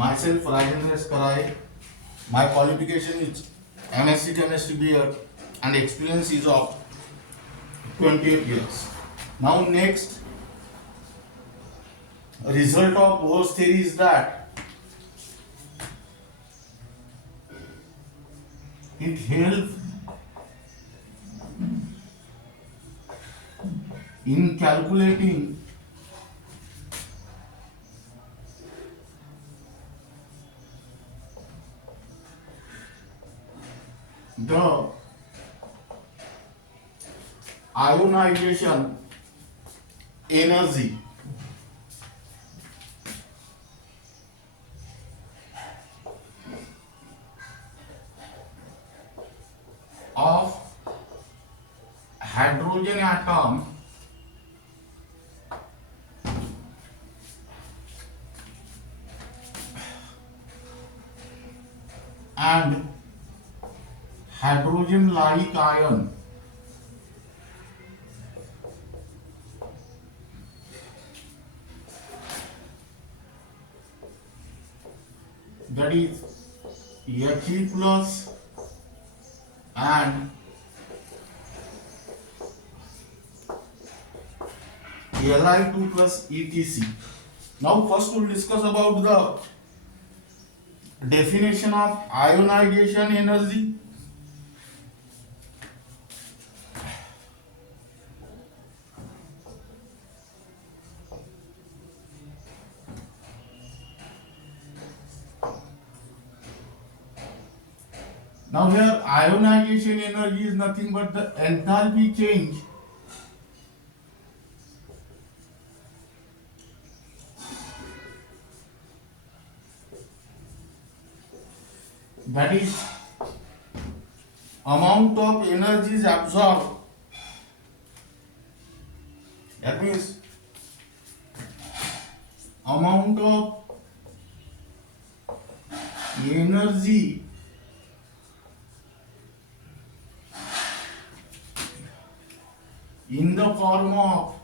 Myself Rajan Karai. My qualification is MSc Chemistry BEd and experience is of 28 years. Now next result of Bohr's theory is that it helps in calculating the ionization energy of hydrogen atom and hydrogen like ion that is He plus and Li2 plus etc. Now first we'll discuss about the definition of ionization energy. Now here ionization energy is nothing but the enthalpy change that is amount of energy is absorbed. That means amount of energy in the form of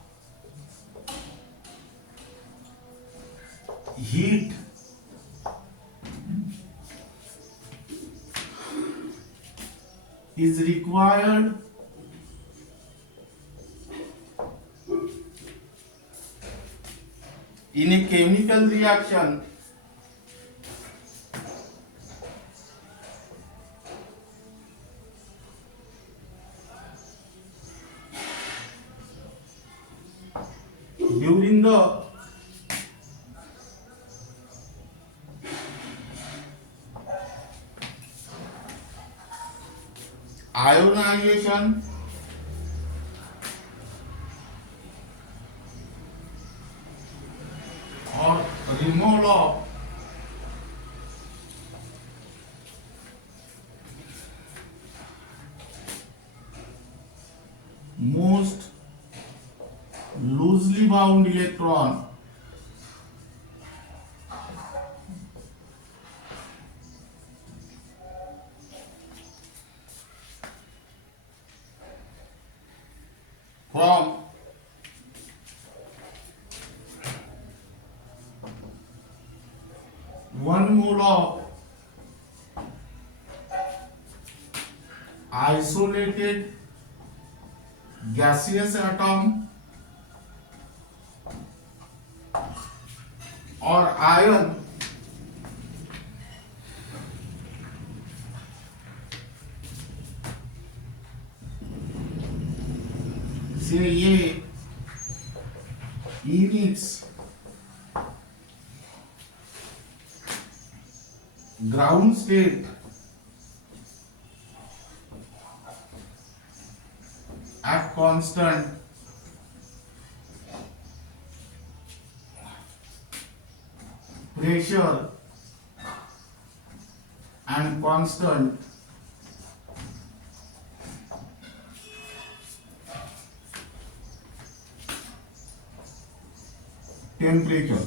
heat is required in a chemical reaction during the ionization or removal of most loosely bound electron from one mole of isolated gaseous atom or ion say A in its ground state at constant pressure and constant temperature.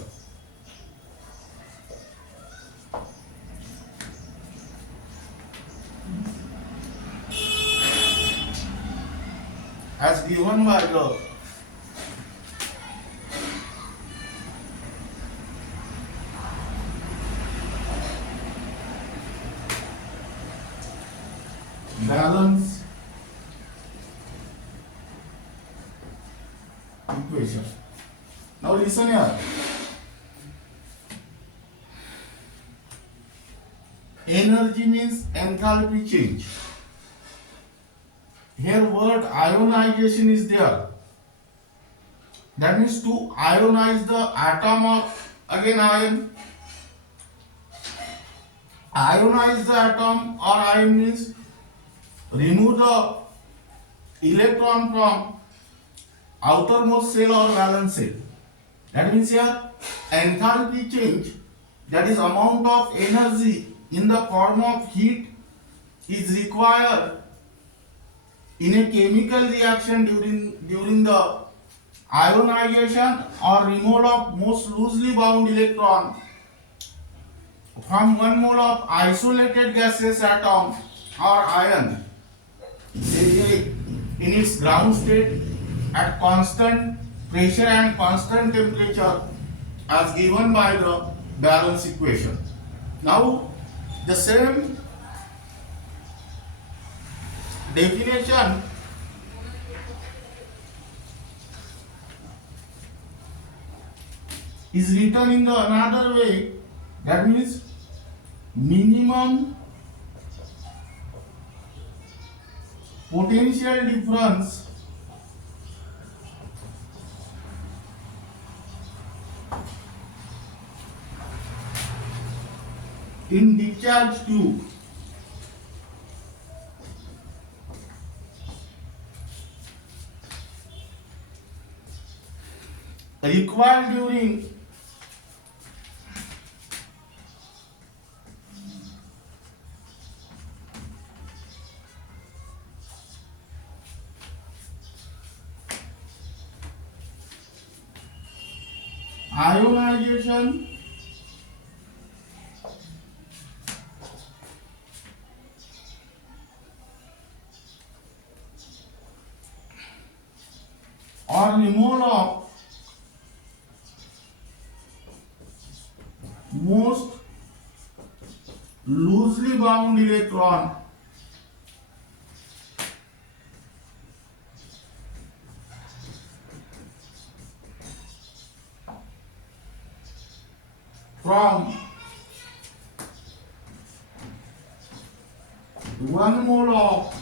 As given by the balance equation. Now listen here. Energy means enthalpy change. Here word ionization is there. That means to ionize the atom of again ion. Ionize the atom or ion means remove the electron from outermost shell or valence shell. That means here enthalpy change, that is amount of energy in the form of heat, is required in a chemical reaction during the ionization or removal of most loosely bound electron from one mole of isolated gaseous atom or ion in its ground state at constant pressure and constant temperature as given by the balance equation. Now the same definition is written in the another way, that means minimum potential difference in discharge tube required during ionization or removal of most loosely bound electron from 1 mole of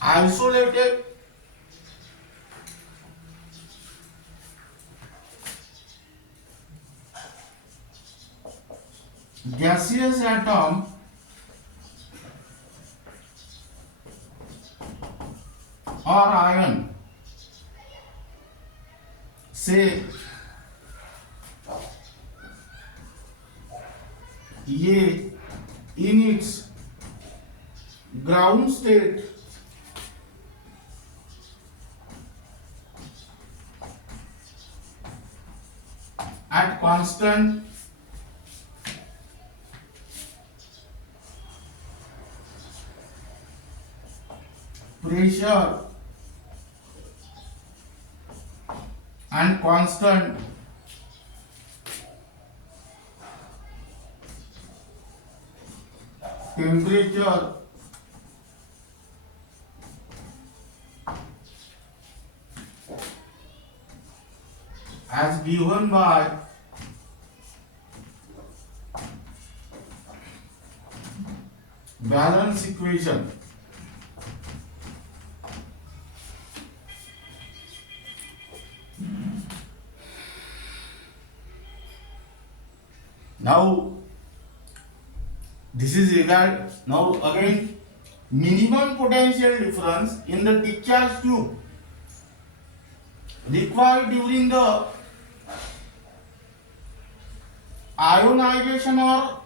isolated gaseous atom or ion, say ये in its ground state at constant pressure and constant temperature as given by balance equation. Now this is regard. Now again, minimum potential difference in the discharge tube required during the ionization or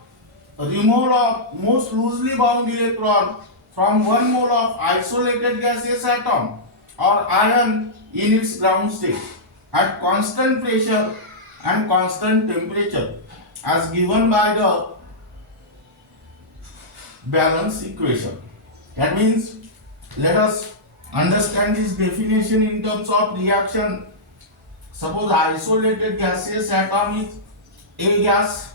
removal of most loosely bound electron from 1 mole of isolated gaseous atom or ion in its ground state at constant pressure and constant temperature as given by the balance equation. That means let us understand this definition in terms of reaction. Suppose isolated gaseous atom is A gas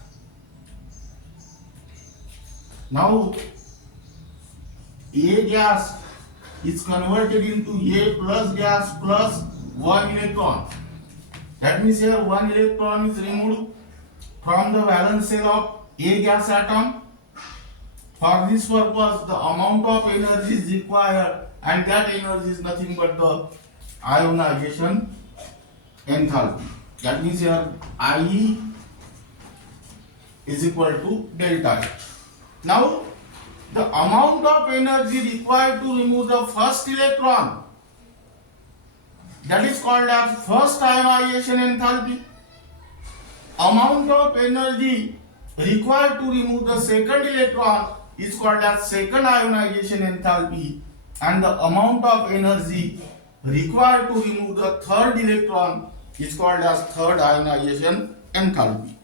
Now A gas is converted into A plus gas plus 1 electron. That means here 1 electron is removed from the valence shell of A gas atom. For this purpose, the amount of energy is required, and that energy is nothing but the ionization enthalpy. That means here IE is equal to delta E. Now, the amount of energy required to remove the first electron, that is called as first ionization enthalpy. Amount of energy required to remove the second electron is called as second ionization enthalpy, and the amount of energy required to remove the third electron is called as third ionization enthalpy.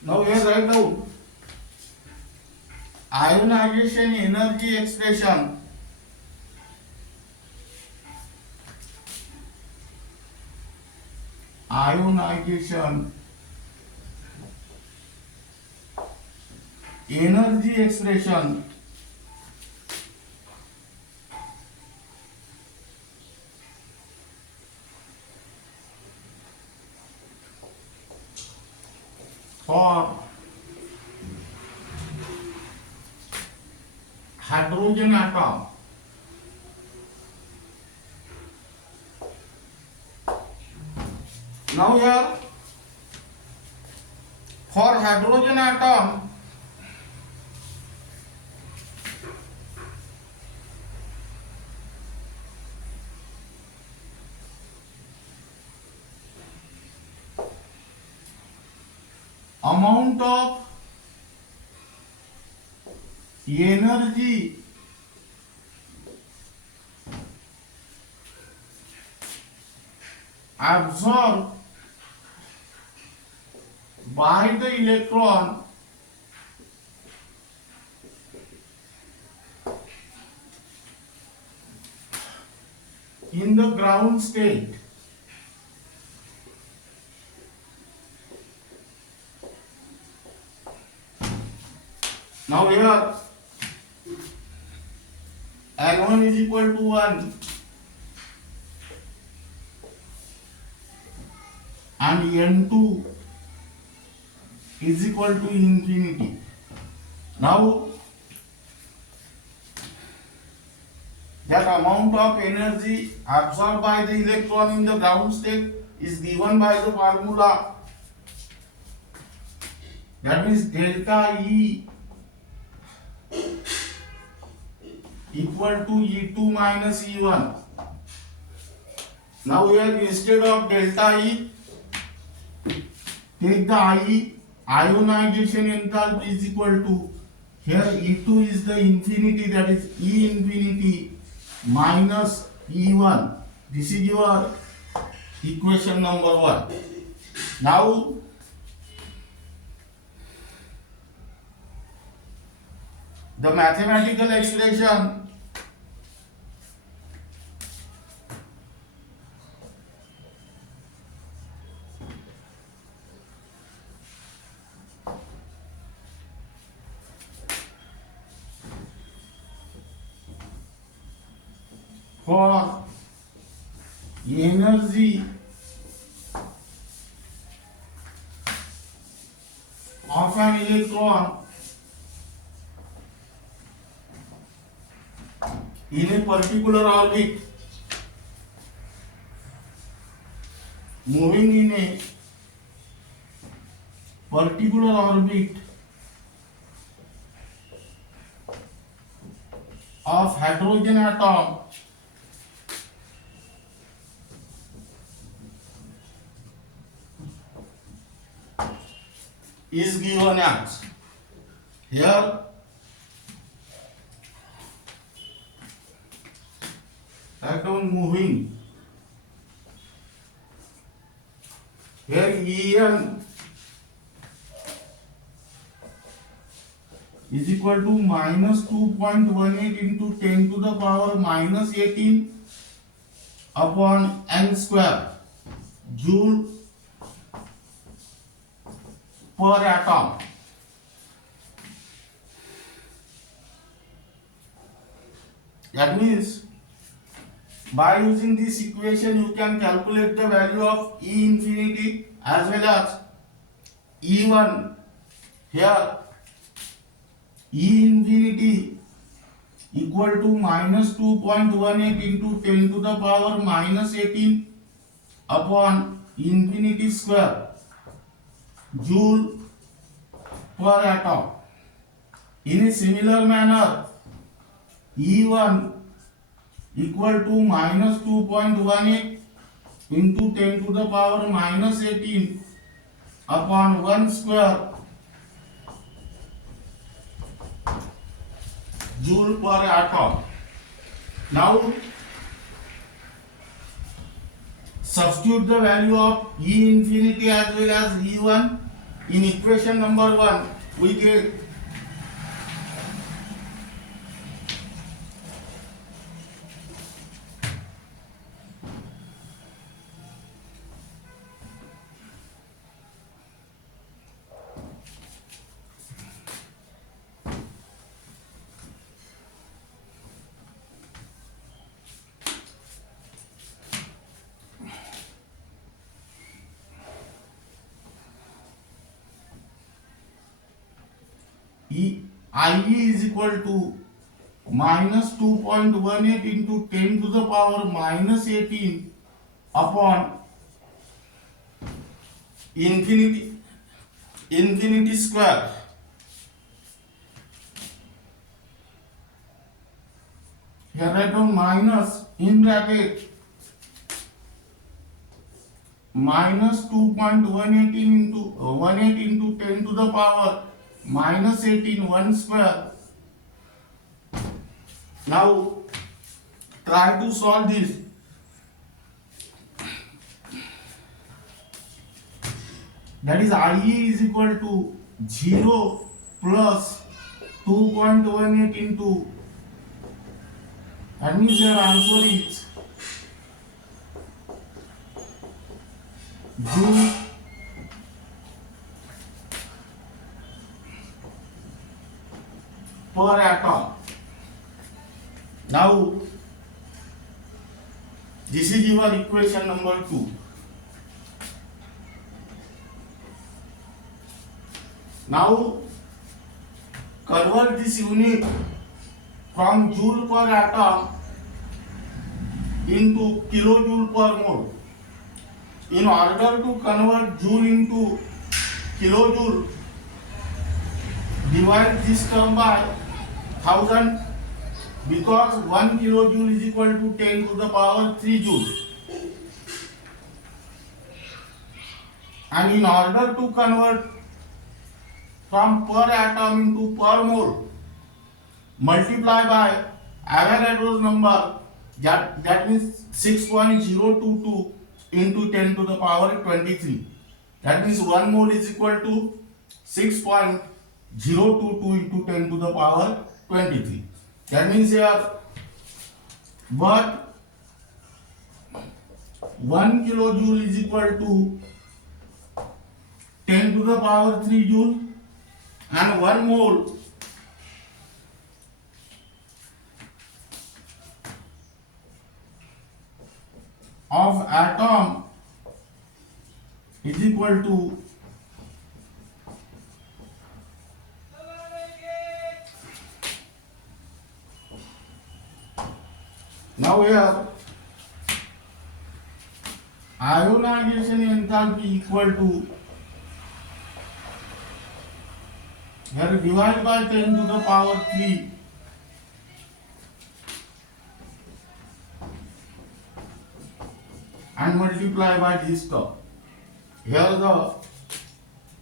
Now here write down ionization energy expression. Ionization energy expression for hydrogen atom. Now here for hydrogen atom, amount of energy absorbed by the electron in the ground state now here N1 is equal to 1 and N2 is equal to infinity. Now that amount of energy absorbed by the electron in the ground state is given by the formula, that means delta E equal to E2 minus E1. Now here instead of delta E, take the IE, ionization enthalpy is equal to, here E2 is the infinity, that is E infinity minus E1. This is your equation number 1. Now the mathematical expression for energy of an electron in a particular orbit moving in a particular orbit of hydrogen atom is given as, here atom moving, here En is equal to minus 2.18 into 10 to the power minus 18 upon n square joule per atom. That means by using this equation you can calculate the value of E infinity as well as E1. Here E infinity equal to minus 2.18 into 10 to the power minus 18 upon infinity square joule per atom. In a similar manner, E1 equal to minus 2.18 into 10 to the power minus 18 upon 1 square joule per atom. Now substitute the value of E infinity as well as E1 in equation number 1. We get IE is equal to minus 2.18 into 10 to the power minus 18 upon infinity square here write down minus in bracket minus 2.18 into 18 into 10 to the power minus 18 1 square. Now try to solve this. That is IE is equal to 0 plus 2.18 into, that means your answer is joule per atom. Now this is your equation number 2. Now convert this unit from joule per atom into kilojoule per mole. In order to convert joule into kilojoule, divide this term by 1000 because 1 kilojoule is equal to 10 to the power 3 joule. And in order to convert from per atom into per mole, multiply by Avogadro's number, that means 6.022 into 10 to the power 23. That means 1 mole is equal to 6.022 into 10 to the power 23. That means here, but 1 kilojoule is equal to 10 to the power 3 joule, and 1 mole of atom is equal to now here ionization enthalpy equal to Here divide by 10 to the power 3 and multiply by this term. Here the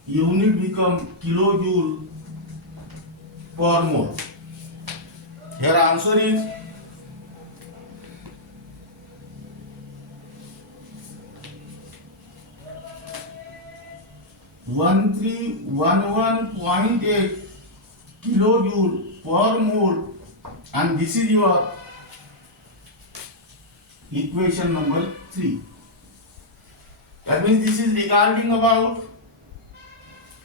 unit become kilojoule per mole. Here answer is 1311.8 kilojoule per mole, and this is your equation number 3. That means this is regarding about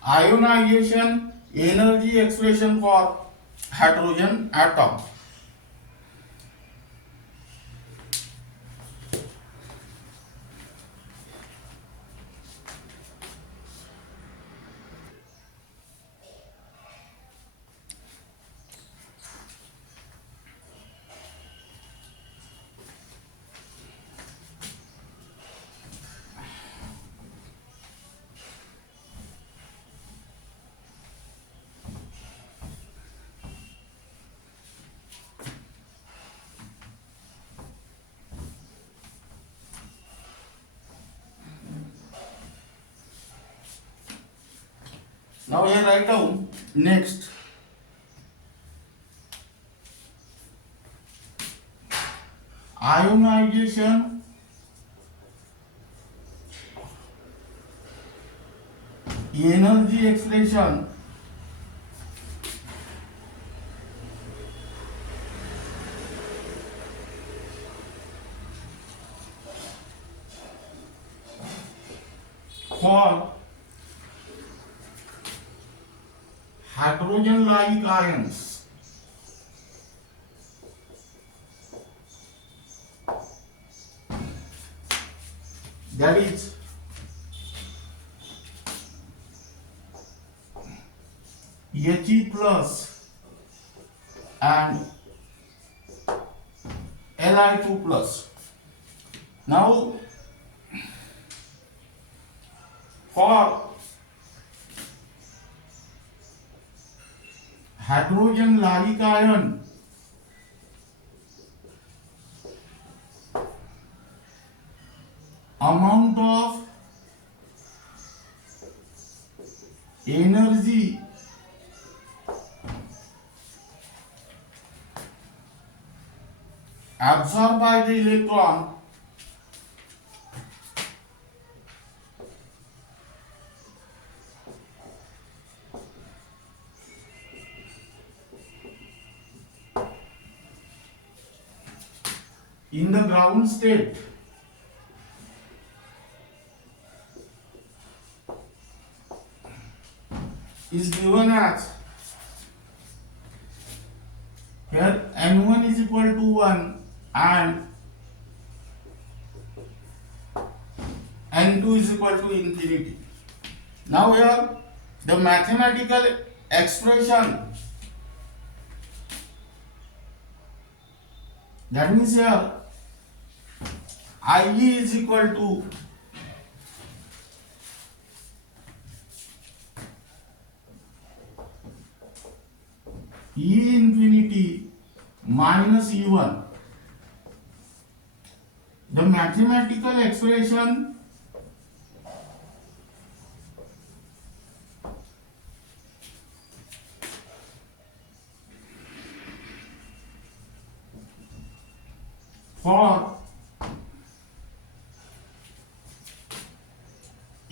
ionization energy expression for hydrogen atom. Now here write down next ionization energy expression for hydrogen like ions. That is He plus and Li2 plus. Now for hydrogen like ion, amount of energy absorbed by the electron in the ground state is given as, here N1 is equal to 1 and N2 is equal to infinity. Now here the mathematical expression, that means here IE is equal to E infinity minus E1. The mathematical expression for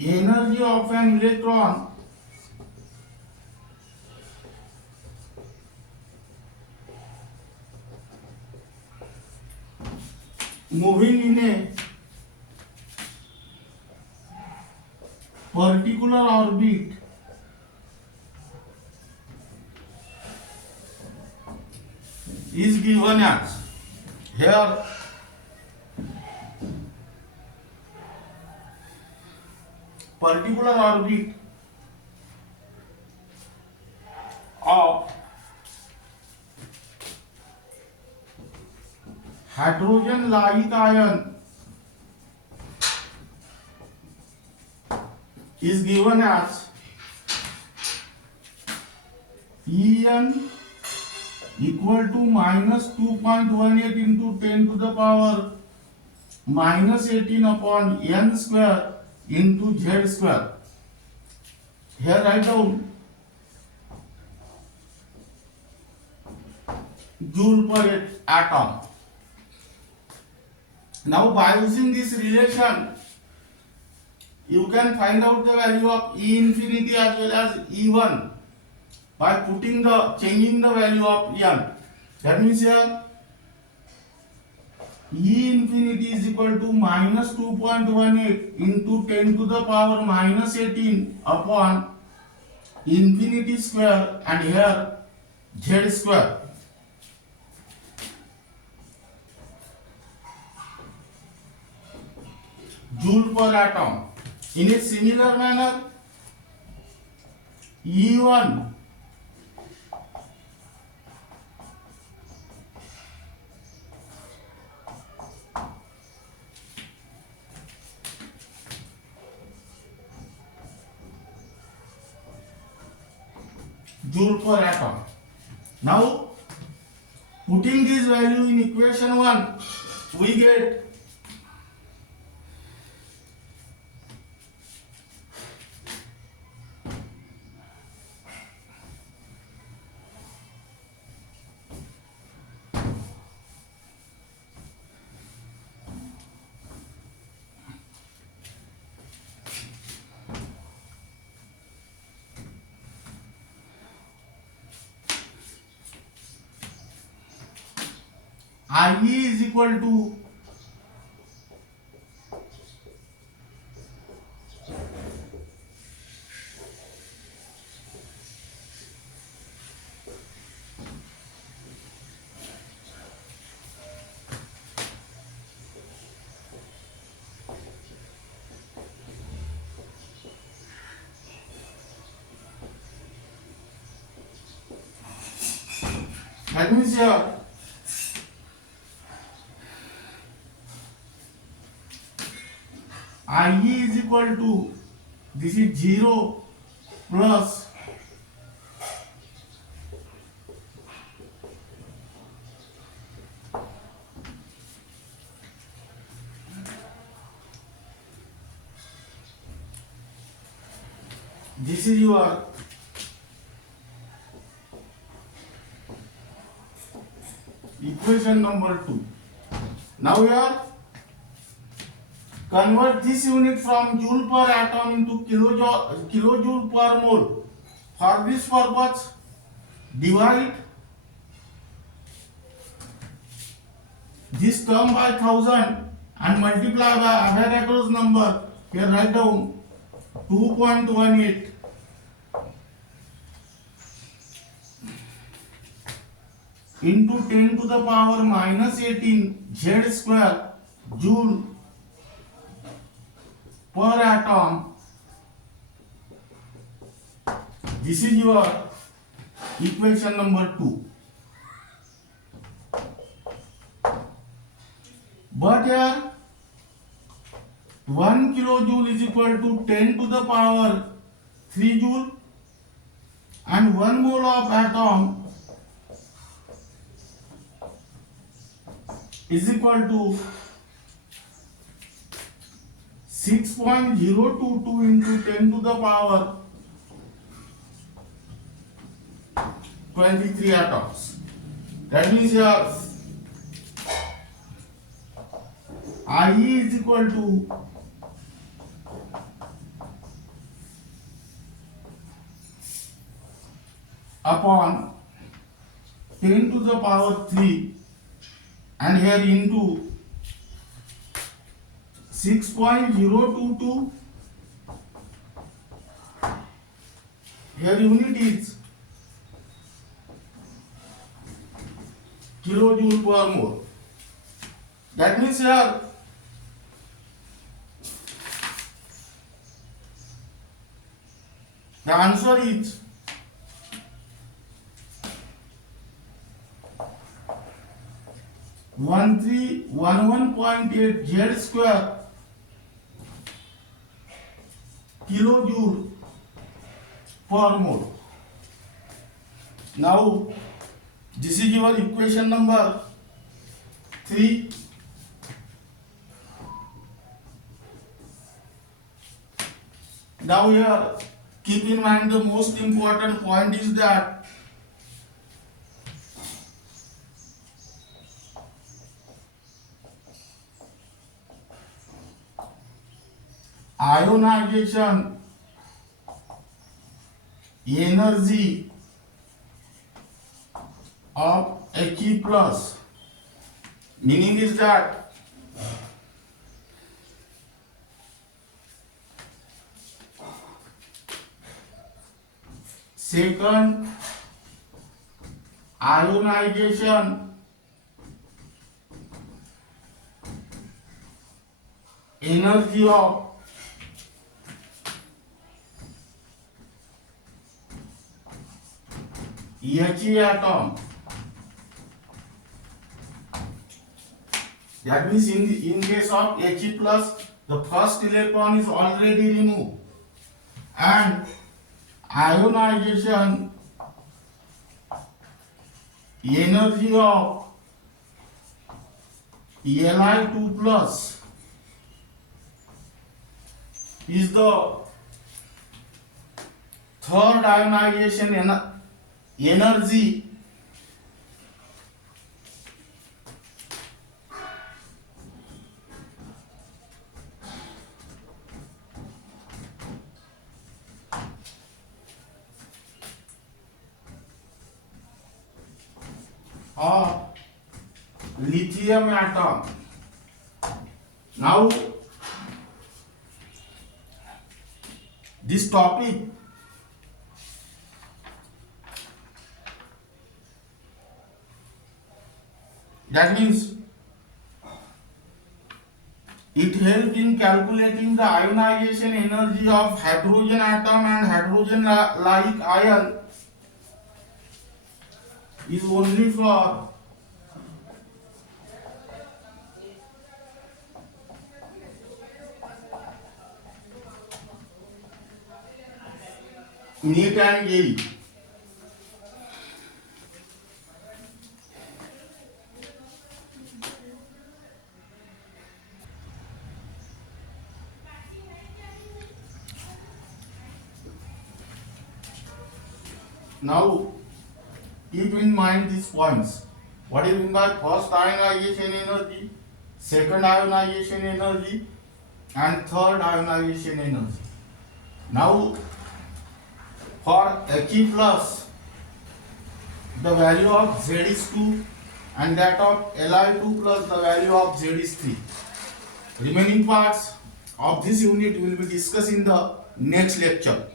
energy of an electron moving in a particular orbit is given as, here particular orbit of hydrogen like ion is given as En equal to minus 2.18 into 10 to the power minus 18 upon n square into z square. Here write down joule per atom. Now by using this relation, you can find out the value of E infinity as well as E1 by changing the value of n. That means here E infinity is equal to minus 2.18 into 10 to the power minus 18 upon infinity square and here z square. Joule per atom. In a similar manner, E1 joule per atom. Now, putting this value in equation 1, we get IE is equal to that means here IE is equal to, this is 0 plus this is your equation number 2. Now here convert this unit from joule per atom into kilojoule per mole. For this purpose, divide this term by 1000 and multiply by Avogadro's number. Here write down 2.18 into 10 to the power minus 18 z square joule per atom. This is your equation number 2. But here 1 kilojoule is equal to 10 to the power 3 joule and 1 mole of atom is equal to 6.022 into 10 to the power 23 atoms. That means here IE is equal to upon 10 to the power 3 and here into 6.022. Here unit is kilojoule per mole. That means here the answer is 1311.8 z square kilojoule per mole. Now this is your equation number 3. Now here keep in mind the most important point is that ionization energy of He plus, meaning is that second ionization energy of He atom. That means in case of He plus, the first electron is already removed, and ionization energy of Li2 plus is the third ionization energy of lithium atom. Now this topic that means it helps in calculating the ionization energy of hydrogen atom and hydrogen like ion is only for NEET and JEE. Now keep in mind these points. What is mean by first ionization energy, second ionization energy, and third ionization energy. Now for He plus, the value of Z is 2 and that of Li2 plus the value of Z is 3. Remaining parts of this unit will be discussed in the next lecture.